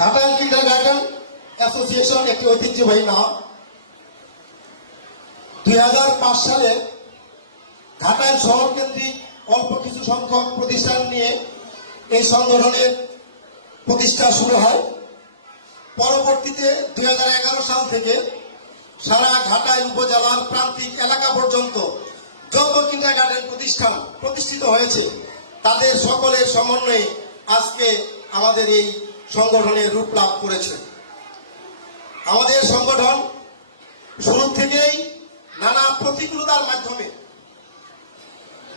ঘাটাইল কিন্ডার garden association একটি ঐতিহ্যবাহী নাম। দুই হাজার পাঁচ সালে ঘাটাইল শহর কেন্দ্রিক অল্প কিছু সংখ্যক প্রতিষ্ঠান নিয়ে এই সংগঠনের প্রতিষ্ঠা শুরু হয়। পরবর্তীতে দুই হাজার এগারো সাল থেকে সারা ঘাটাইল উপজেলার প্রান্তিক এলাকা পর্যন্ত যত কিন্ডার গার্ডেন প্রতিষ্ঠান প্রতিষ্ঠিত হয়েছে। তাদের সকলের সমন্বয়ে আজকে আমাদের এই সংগঠনের রূপ লাভ করেছে। আমাদের সংগঠন শুরু থেকেই নানা প্রতিকূলতার মাধ্যমে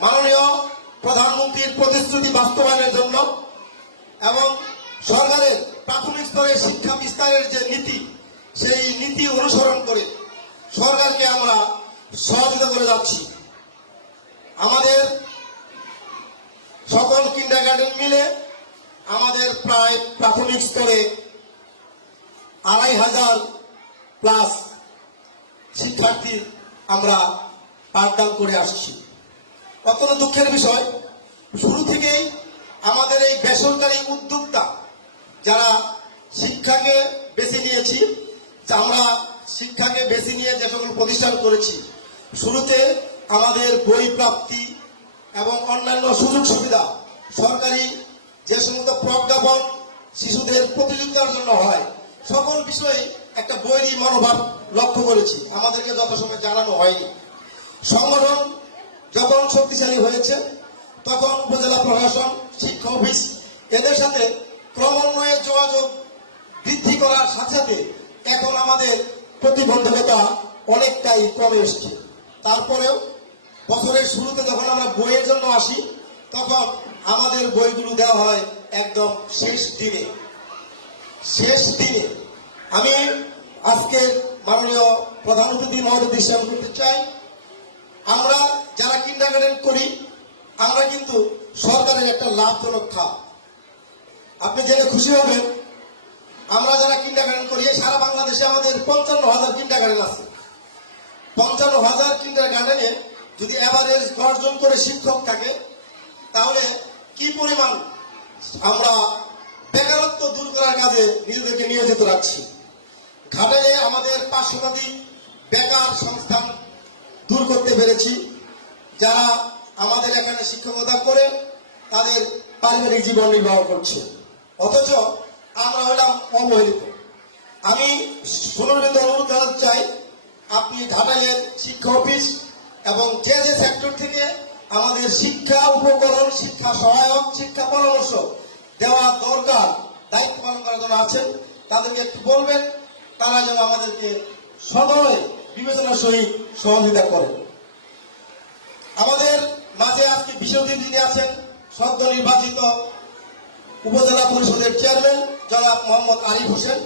মাননীয় প্রধানমন্ত্রীর প্রতিশ্রুতি বাস্তবায়নের জন্য এবং সরকারের প্রাথমিক স্তরে শিক্ষা বিস্তারের যে নীতি, সেই নীতি অনুসরণ করে সরকারকে আমরা সহযোগিতা করে যাচ্ছি। আমাদের সকল কিন্ডার গার্ডেন মিলে আমাদের প্রায় প্রাথমিক স্তরে আড়াই হাজার প্লাস শিক্ষার্থী আমরা পাঠদান করে আসছি। অত্যন্ত দুঃখের বিষয়, শুরু থেকেই আমাদের এই বেসরকারি উদ্যোক্তা যারা শিক্ষাকে বেছে নিয়েছি আমরা শিক্ষাকে বেছে নিয়ে যে সকল প্রতিষ্ঠান করেছি, শুরুতে আমাদের বই প্রাপ্তি এবং অন্যান্য সুযোগ সুবিধা সরকারি যে সমস্ত প্রজ্ঞাপন শিশুদের প্রতিযোগিতার জন্য হয়, সকল বিষয়ে একটা বৈরী মনোভাব লক্ষ্য করেছি। আমাদেরকে যথাসময় জানানো হয়নি। সংগঠন যখন শক্তিশালী হয়েছে, তখন উপজেলা প্রশাসন, শিক্ষা অফিস এদের সাথে ক্রমান্বয়ে যোগাযোগ বৃদ্ধি করার সাথে সাথে এখন আমাদের প্রতিবন্ধকতা অনেকটাই কমে এসছে। তারপরেও বছরের শুরুতে যখন আমরা বইয়ের জন্য আসি, তখন আমাদের বইগুলো দেওয়া হয় একদম শেষ দিনে। শেষ দিনে। আমি আজকে মাননীয় প্রধান অতিথি মহোদয় দৃশ্যায়ন করতে চাই, আমরা যারা কিন্ডারগার্ডেন করি, আমরা কিন্তু সরকারের একটা লাভজনক খাত। আপনি জেনে খুশি হবেন, আমরা যারা কিন্ডারগার্ডেন করি সারা বাংলাদেশে আমাদের পঞ্চান্ন হাজার কিন্ডারগার্ডেন আছে। পঞ্চান্ন হাজার কিন্ডারগার্ডেনে যদি অ্যাভারেজ অর্জন করে শিক্ষক থাকে, তাহলে কি পরিমাণ আমরা বেকারত্ব দূর করার কাজে নিজেদেরকে নিয়োজিত রাখছি? ঘাটালে আমাদের শতাধিক বেকার সংস্থান দূর করতে পেরেছি। যারা আমাদের এখানে শিক্ষকতা করে তাদের পারিবারিক জীবন নির্বাহ করছে। অথচ আমরা হলাম অবহেলিত। আমি সুনির্মিত অনুরোধ জানাতে চাই, আপনি ঘাটালের শিক্ষা অফিস এবং যে সেক্টর থেকে আমাদের শিক্ষা উপকরণ, শিক্ষা সহায়ক, শিক্ষা পরামর্শ দেওয়া দরকার, দায়িত্ব পালন করার জন্য আছেন, তাদেরকে একটু বলবেন, তারা যেন আমাদেরকে সদয় বিবেচনার সহিত সহযোগিতা করেন আমাদের মাঝে আজকে বিশেষ অতিথি আছেন, সদ্য নির্বাচিত উপজেলা পরিষদের চেয়ারম্যান জনাব মোহাম্মদ আরিফ হোসেন।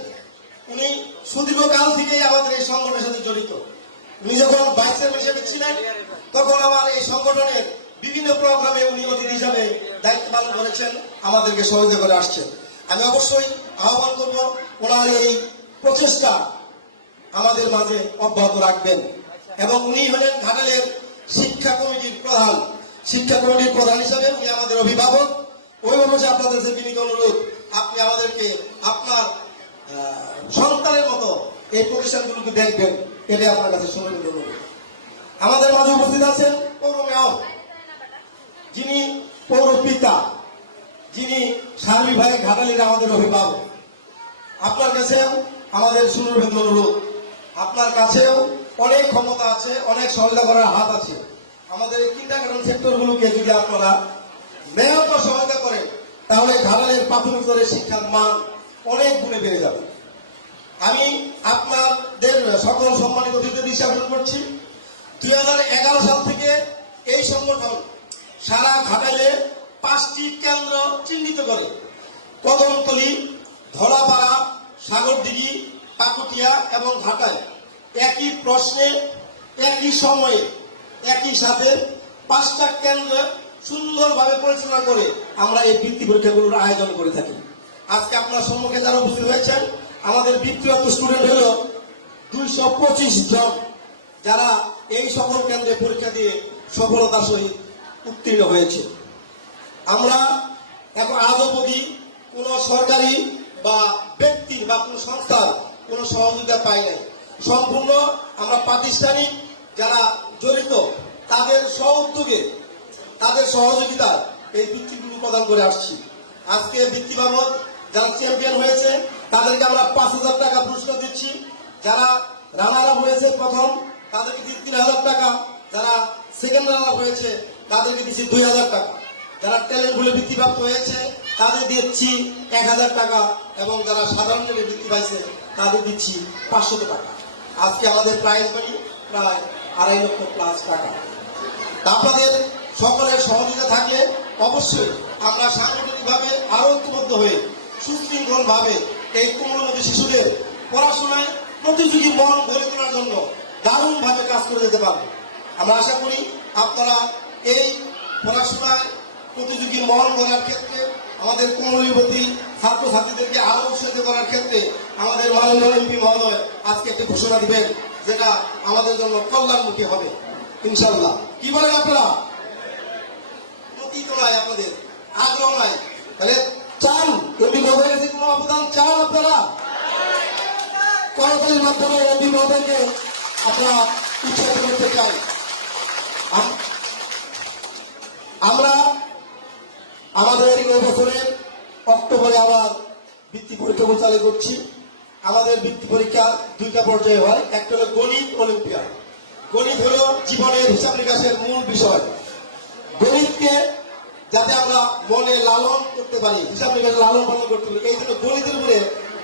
উনি সুদীর্ঘকাল থেকেই আমাদের এই উনি যখন ভাইস চেয়ারম্যান ছিলেন তখন আমার এই সংগঠনের বিভিন্ন প্রোগ্রামে উনি অতিথি হিসাবে দায়িত্ব পালন করেছেন, আমাদেরকে সহযোগিতা করে আসছেন। আমি অবশ্যই আহ্বান করব, ওনার এই প্রচেষ্টা আমাদের মাঝে অব্যাহত রাখবেন। এবং উনি হলেন ঘাটালের শিক্ষা কমিটির প্রধান। শিক্ষা কমিটির প্রধান হিসাবে উনি আমাদের অভিভাবক। ওই অনুযায়ী আপনাদের যে বিনীত অনুরোধ, আপনি আমাদেরকে আপনার সন্তানের মতো এই প্রতিষ্ঠানগুলোকে দেখবেন। এটাই আপনার কাছে সময় আমাদের মাঝে উপস্থিত আছেন পৌর মেয়র, যিনি পৌর পিতা যিনি সার্বি ভাই ঘাটালির আমাদের অভিভাবক। আপনার কাছেও আমাদের সুনির্মিত অনুরোধ, আপনার কাছেও অনেক ক্ষমতা আছে, অনেক সহযোগিতা করার হাত আছে। আমাদের এই কিন্ডারগার্টেন সেক্টরগুলোকে যদি আপনারা মেয়ত সহায়তা করেন, তাহলে ঘাটালের প্রাথমিক স্তরের শিক্ষার মান অনেক গুণে বেড়ে যাবে। আমি আপনাদের সকল সম্মানিত অতিথি হিসাবে করছি। দুই হাজার এগারো সাল থেকে এই সংগঠন সারা ঘাটালে পাঁচটি কেন্দ্র চিহ্নিত করে। কদমতলি, ধলাপাড়া, সাগরদিঘি কাকুটিয়া এবং ঘাটায় একই প্রশ্নে, একই সময়ে, একই সাথে পাঁচটা কেন্দ্র সুন্দরভাবে পরিচালনা করে আমরা এই বৃত্তি পরীক্ষাগুলোর আয়োজন করে থাকি। আজকে আপনার সম্মুখে যারা উপস্থিত হয়েছেন আমাদের বৃত্তিরত স্টুডেন্ট হলো দুইশো পঁচিশ জন যারা এই সকল কেন্দ্রে পরীক্ষা দিয়ে সফলতার সহিত উত্তীর্ণ হয়েছে। আমরা এখন আজ অবধি কোন সরকারি বা ব্যক্তির বা কোনো সংস্থার কোনো সহযোগিতা পাই নাই, সম্পূর্ণ আমরা প্রাতিষ্ঠানিক যারা জড়িত, তাদের সহ উদ্যোগে তাদের সহযোগিতা এই বৃত্তিগুলো প্রদান করে আসছি। আজকে বৃত্তি বাবদ যারা চ্যাম্পিয়ন হয়েছে তাদেরকে আমরা পাঁচ হাজার টাকা পুরস্কার দিচ্ছি। যারা রানার আপ হয়েছে প্রথম, তাদেরকে দিচ্ছি তিন হাজার টাকা? যারা সেকেন্ড রানার আপ হয়েছে, তাদেরকে দিচ্ছি দুই হাজার টাকা। যারা ট্যালেন্ট ভুলে বৃত্তিপ্রাপ্ত হয়েছে, তাদের দিচ্ছি এক হাজার টাকা এবং যারা সাধারণ লোকে বৃত্তি পাইছে, তাদের দিচ্ছি পাঁচশত টাকা। আজকে আমাদের প্রাইজ মানি প্রায় আড়াই লক্ষ প্লাস টাকা। আপনাদের সকলের সহযোগিতা থাকলে অবশ্যই আমরা সাংগঠনিকভাবে আরও ঐক্যবদ্ধ হয়ে সুশৃঙ্খল ভাবে এই কোমলমতি শিশুদের পড়াশোনায় প্রতিযোগী মন গড়ে তোলার জন্য দারুণ ভাবে কাজ করে যেতে পারব। আমরা আশা করি আপনারা এই পড়াশোনায় প্রতিযোগী মন গড়ার ক্ষেত্রে, আমাদের কোমলীবতী ছাত্রছাত্রীদেরকে আরও উৎসাহিত করার ক্ষেত্রে আমাদের মাননীয় এমপি মহোদয় আজকে একটি ঘোষণা দিবেন যেটা আমাদের জন্য কল্যাণমুখী হবে। ইনশাল্লাহ কি বলেন আপনারা? অতীত নয় আপনাদের, আগ্রহ নাই তাহলে চান এমপি মহোদয়ের কোনো অবদান চান আপনারা করতালির মাধ্যমে এমপি মহোদয়কে আপনারা উৎসাহিত করতে আম- আমরা আমাদের এই বছরের অক্টোবরে আবার বৃত্তি পরীক্ষা চালু করছি। আমাদের বৃত্তি পরীক্ষা দুইটা পর্যায়ে হয়। একটা হলো গণিত অলিম্পিয়াড। গণিত হলো জীবনের হিসাব নিকাশের মূল বিষয়। গণিতকে যাতে আমরা মনে লালন করতে পারি, হিসাব নিকাশ লালন পালন করতে পারি। এই জন্য গণিতের উপরে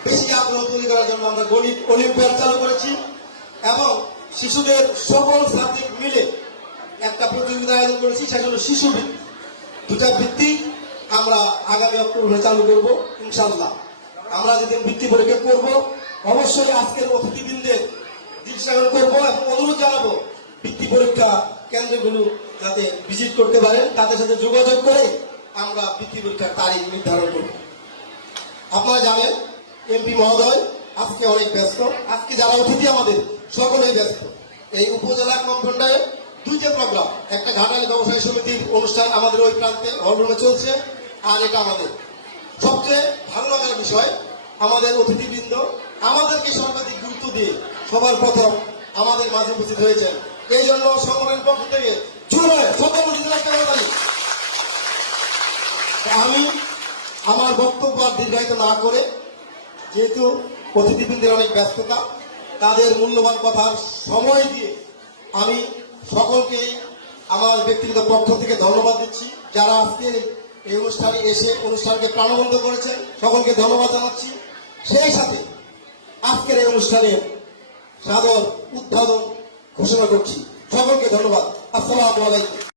বেশি আগ্রহ তৈরি করার জন্য আমরা গণিত, অলিম্পিয়াড চালু করেছি এবং শিশুদের সকল সাবজেক্ট মিলে একটা প্রতিযোগিতা আয়োজন করেছি সেটা হলো শিশু বৃত্তি দুটা ভিত্তি আমরা আগামী অক্টোবরে চালু করব ইনশাল্লাহ আমরা যেদিন ভিত্তি পরীক্ষা করব, অবশ্যই আজকের অতিথিবৃন্দের দৃষ্টায়ন করব এবং অনুরোধ জানাব ভিত্তি পরীক্ষা কেন্দ্রগুলো যাতে ভিজিট করতে পারেন, তাদের সাথে যোগাযোগ করে আমরা ভিত্তি পরীক্ষার তারিখ নির্ধারণ করব। আপনারা জানেন এমপি মহোদয় আজকে অনেক ব্যস্ত। আজকে যারা অতিথি আমাদের, সকলেই ব্যস্ত। এই উপজেলা কম্পাউন্ডারে দুইটা প্রোগ্রাম একটা ঘাটালি ব্যবসায়ী সমিতির অনুষ্ঠান আমাদের ওই প্রান্তে, হলরুমে চলছে, আর এটা আমাদের। সবচেয়ে ভালো লাগার বিষয়, আমাদের অতিথিবৃন্দ, আমাদেরকে সর্বাধিক গুরুত্ব দিয়ে সবার প্রথম আমাদের মাঝে উপস্থিত হয়েছেন এই জন্য সংগঠনের পক্ষ থেকে জুড়ে সকল কেমন আমি আমার বক্তব্য আর দীর্ঘায়িত না করে, যেহেতু অতিথিবৃন্দের অনেক ব্যস্ততা, তাদের মূল্যবান কথার সময় দিয়ে আমি সকলকে আমার ব্যক্তিগত পক্ষ থেকে ধন্যবাদ দিচ্ছি, যারা আজকে এই অনুষ্ঠানে এসে অনুষ্ঠানকে প্রাণবন্ত করেছেন, সকলকে ধন্যবাদ জানাচ্ছি। সেই সাথে আজকের এই অনুষ্ঠানে সাদর উদ্বোধন ঘোষণা করছি। সকলকে ধন্যবাদ। আসসালামু